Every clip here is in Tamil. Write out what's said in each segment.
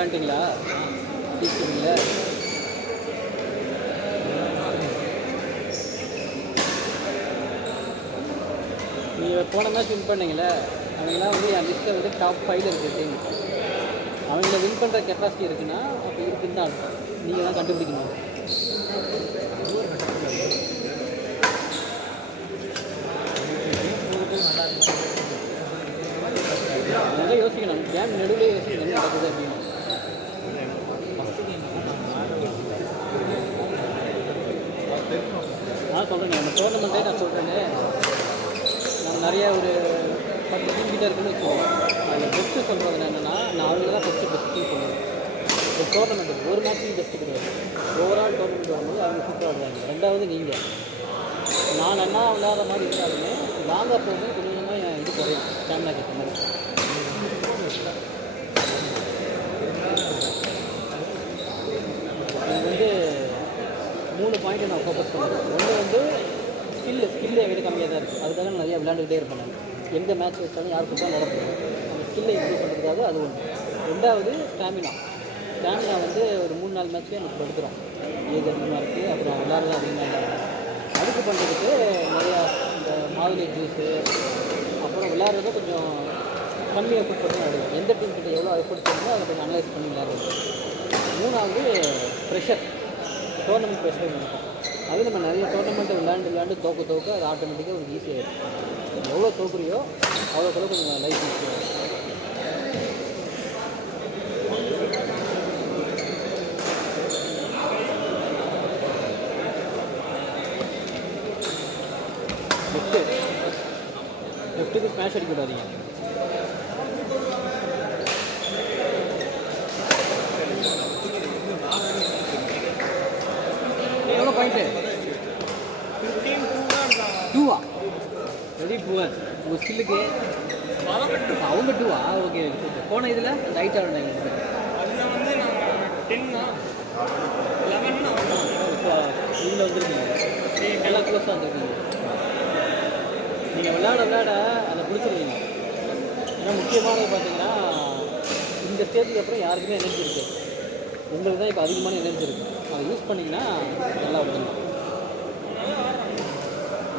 விளாண்டுங்களா? ஜெயிச்சிங்களா? நீங்கள் போன மேட்ச் வின் பண்ணீங்களே, அவங்களாம் வந்து என் லிஸ்ட்டில் வந்து டாப் 5ல் இருக்குது டீம். அவங்கள வின் பண்ணுற கெப்பாசிட்டி இருக்குன்னா அப்போ இருக்குன்னு தான் அர்த்தம். நீங்கள் தான் கண்டுபிடிக்கணும். நல்லா யோசிக்கணும். கேம் நடுவில் யோசிக்கணும் என்ன நடக்குது அப்படின்னு. நான் சொல்கிறேங்க, நம்ம டோர்னமெண்ட்டே நான் சொல்கிறேன்னு நம்ம நிறைய ஒரு 10 டீம் கிட்டே இருக்குன்னு வச்சுக்கோங்க. அதில் பெஸ்ட்டு சொல்கிறது என்னென்னா, நான் அவங்கள தான் பெஸ்ட்டு டீம் சொல்லுவேன். ஒரு டோர்னமெண்ட்டு ஒரு மேட்ச்சுக்கு பெஸ்ட்டு கிடையாது. ஓவரால் டோர்னமெண்ட் வரும்போது அவங்க சூப்பராக விளையாடுவாங்க. ரெண்டாவது நீங்கள் நான் நல்லா விளையாடுற மாதிரி இருந்தாலுமே லாங்காக போகும்போது கொஞ்சம் கொஞ்சமாக என் இது குறையும், ஸ்டாமினா கேட்ட மாதிரி. எனக்கு வந்து 3 பாயிண்ட்டை நான் ஃபோக்கஸ் பண்ணுறேன். ஒன்று வந்து ஸ்கில்லு என்கிட்ட கம்மியாக தான் இருக்குது. அதுக்காக நான் நிறையா விளையாண்டுக்கிட்டே இருப்பேன். நான் எந்த மேட்ச் வச்சாலும் யார் கொடுத்தாலும் நடப்பேன். அந்த ஸ்கில்லை இம்ப்ரூவ் பண்ணுறதுக்காக அது ஒன்று. ரெண்டாவது ஸ்டாமினா வந்து ஒரு 3-4 மேட்ச்லேயே எனக்கு படுத்துகிறோம். ஏஜ் அதிகமாக இருக்குது, அப்புறம் விளையாடுறது அதிகமாக இல்லை. அதுக்கு பண்ணுறதுக்கு நிறையா இந்த மாதுளை ஜூஸு, அப்புறம் விளையாடுறத கொஞ்சம் கம்மி எஃபர்ட் பண்ணி விளையாடுவேன். எந்த டீம் கிட்ட எவ்வளோ எஃபர்ட் பண்ணணுமோ அதை கொஞ்சம் அனலைஸ் பண்ணி விளையாடுறது. மூணாவது ப்ரெஷர், டோர்னமெண்ட் ப்ரெஷர் இருக்கும். அது நம்ம நிறைய டோர்னமெண்ட்டை விளையாண்டு தோக்க அது ஆட்டோமேட்டிக்காக ஒரு ஈஸியாகிடும். எவ்வளோ தோக்குறியோ அவ்வளோக்கு கொஞ்சம் லைஃப் ஈஸியாகிடும். லெஃப்ட்டுக்கு ஸ்மாஷ் அடிக்க விடாதீங்க. எவ்வளோ பாயிண்ட்டு? 2 very poor. உங்கள் ஸ்கில்லுக்கு அவங்க 2 ஓகே. போன இதில் அந்த ஹைட் ஆடுனாங்க. அதில் வந்து நாங்கள் 10 11 இதில் வந்துருக்கீங்க, நல்லா க்ளோஸாக வந்துருக்கீங்க. நீங்கள் விளையாட அதை பிடிச்சிருவீங்க. ஏன்னா முக்கியமானது பார்த்தீங்கன்னா இந்த ஸ்டேஜுக்கு அப்புறம் யாருக்குமே எனர்ஜி இருக்குது. உங்களுக்கு தான் இப்போ அதிகமான எனர்ஜி இருக்குது. அதை யூஸ் பண்ணிங்கன்னா நல்லா விளையாடலாம்.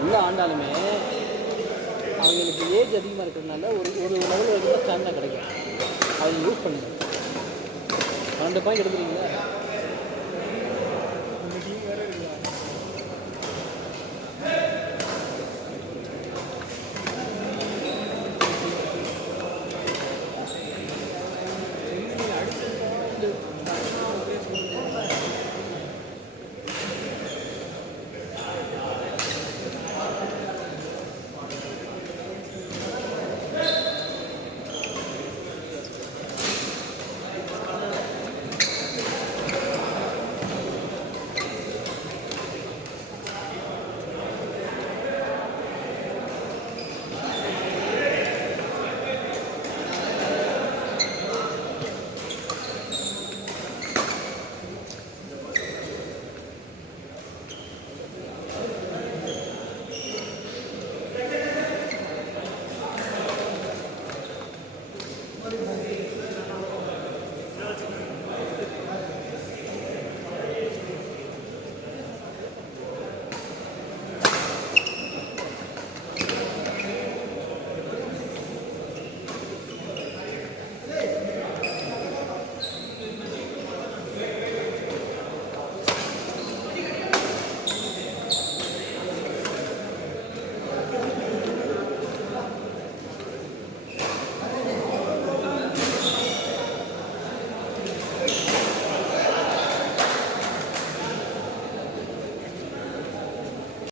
உள்ளே ஆண்டாலுமே அவங்களுக்கு ஏஜ் அதிகமாக இருக்கிறதுனால ஒரு லெவல் வரைக்கும் ஸ்டாமினா கிடைக்கும். அதை யூஸ் பண்ணுங்கள். 12 பாயிண்ட் எடுத்துருக்கீங்களா?